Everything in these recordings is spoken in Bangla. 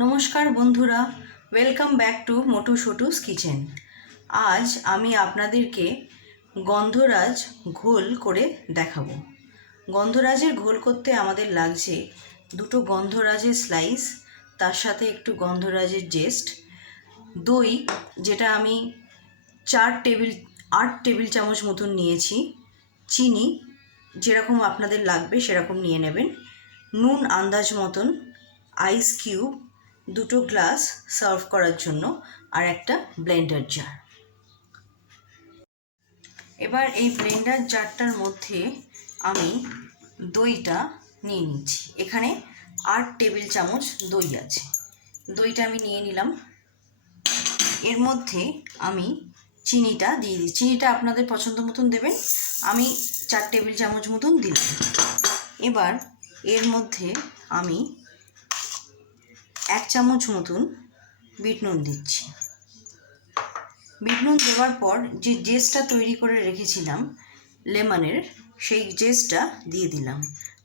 নমস্কার বন্ধুরা, welcome back to Motu Chhotu's kitchen. আজ আমি আপনাদেরকে গন্ধরাজ ঘোল করে দেখাবো। গন্ধরাজের ঘোল করতে আমাদের লাগছে দুটো গন্ধরাজের স্লাইস, তার সাথে একটু গন্ধরাজের জেস্ট, দই যেটা আমি 8 টেবিল চামচ মতন নিয়েছি, চিনি যেরকম আপনাদের লাগবে সেরকম নিয়ে নেবেন, নুন আন্দাজ মতন, আইস কিউব, দুটো গ্লাস সার্ভ করার জন্য, আর একটা ব্লেন্ডার জার। এবার এই ব্লেন্ডার জারটার মধ্যে আমি দইটা নিয়ে নিচ্ছি। এখানে 8 টেবিল চামচ দই আছে। দইটা আমি নিয়ে নিলাম। এর মধ্যে আমি চিনিটা দিয়ে দিই। চিনিটা আপনাদের পছন্দ মতন দেবেন। আমি 4 টেবিল চামচ মতন দিলাম। এবার এর মধ্যে আমি 1 চামচ মতন বিট নুন দিচ্ছি। বিট নুন দেওয়ার পর যে জেসটা তৈরি করে রেখেছিলাম লেমনের, সেই জেসটা দিয়ে দিলাম।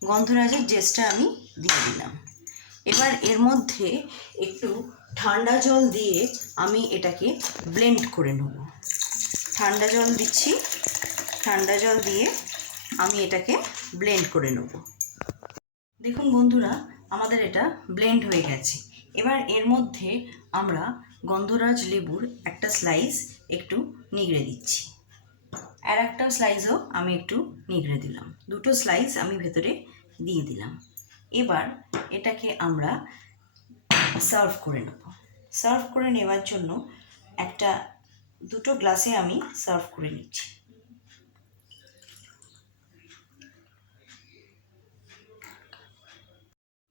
গন্ধরাজের জেসটা আমি দিয়ে দিলাম। এবার এর মধ্যে একটু ঠান্ডা জল দিয়ে আমি এটাকে ব্লেন্ড করে নেব। ঠান্ডা জল দিচ্ছি। ঠান্ডা জল দিয়ে আমি এটাকে ব্লেন্ড করে নেব। দেখুন বন্ধুরা, আমাদের এটা ব্লেন্ড হয়ে গেছে। এবার এর মধ্যে আমরা গন্ধরাজ লেবুর একটা স্লাইস একটু নিগড়ে দিচ্ছি, আর একটা স্লাইসও আমি একটু নিগড়ে দিলাম। দুটো স্লাইস আমি ভেতরে দিয়ে দিলাম। এবার এটাকে আমরা সার্ভ করে নেব। সার্ভ করে নেওয়ার জন্য দুটো গ্লাসে আমি সার্ভ করে নিচ্ছি।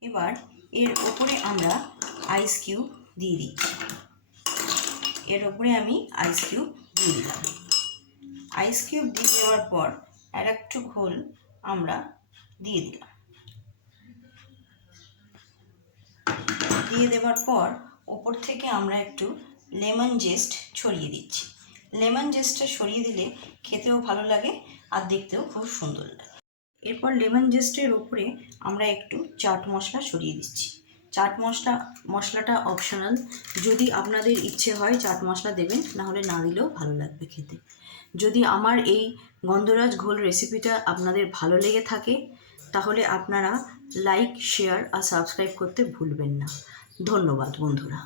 এবার এর ওপরে আমরা আইস কিউব দিয়ে দিচ্ছি। এর ওপরে আমি আইস কিউব দিয়ে দিলাম। আইস কিউব দিয়ে দেওয়ার পর আর একটু ঘোল আমরা দিয়ে দিলাম। দিয়ে দেওয়ার পর ওপর থেকে আমরা একটু লেমন জেস্ট ছড়িয়ে দিচ্ছি। লেমন জেস্টটা ছড়িয়ে দিলে খেতেও ভালো লাগে আর দেখতেও খুব সুন্দর লাগে। এরপর লেমন জেস্টের ওপরে আমরা একটু চাট মশলা ছড়িয়ে দিচ্ছি। চাট মশলাটা অপশনাল, যদি আপনাদের ইচ্ছে হয় চাট মশলা দেবেন, নাহলে না দিলেও ভালো লাগবে খেতে। যদি আমার এই গন্ধরাজ ঘোল রেসিপিটা আপনাদের ভালো লেগে থাকে তাহলে আপনারা লাইক, শেয়ার আর সাবস্ক্রাইব করতে ভুলবেন না। ধন্যবাদ বন্ধুরা।